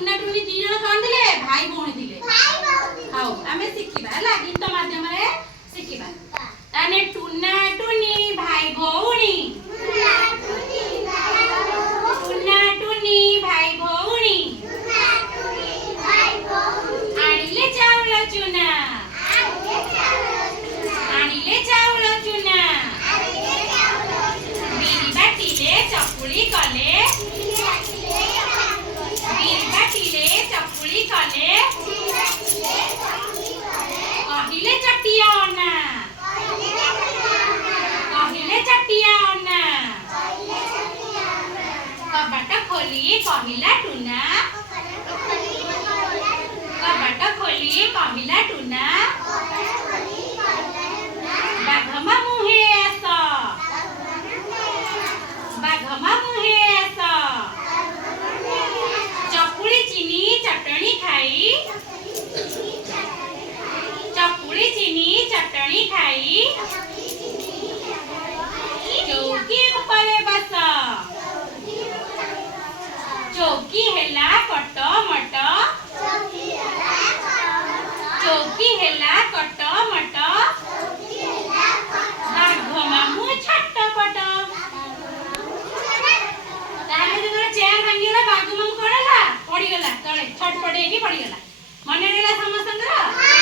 टुन्ना टुन्नी दी जण कोन दिले भाई भौणी दिले हाउ आमे शिखिबा हला गीत माध्यम रे शिखिबा ताने टुन्ना टुन्नी भाई भौणी टुन्ना टुन्नी भाई भौणी आनिले चावल चुना आनिले चावल चुना बिरी बाटिले चकुली कले बिरी बाटिले चकुली कले कहिले चटिया अना कहिले चटिया अना कबाट खोली कहिला टुना कबाट खोली कहिला टुना बाघमा मुहे आस बाघमा मुहे आस चकुली चीनी चटणी खाई चकुली चीनी चटणी खाई चौकी ऊपरे बस चौकी हेला कट मट चौकी हेला कट मट बाघ मामू छटपट ताले जरा चेयर भांगी गला बाघ मामू कोडला पड़ी गला तळे छटपट हेकी पड़ी गला मने रेला समस्तंकर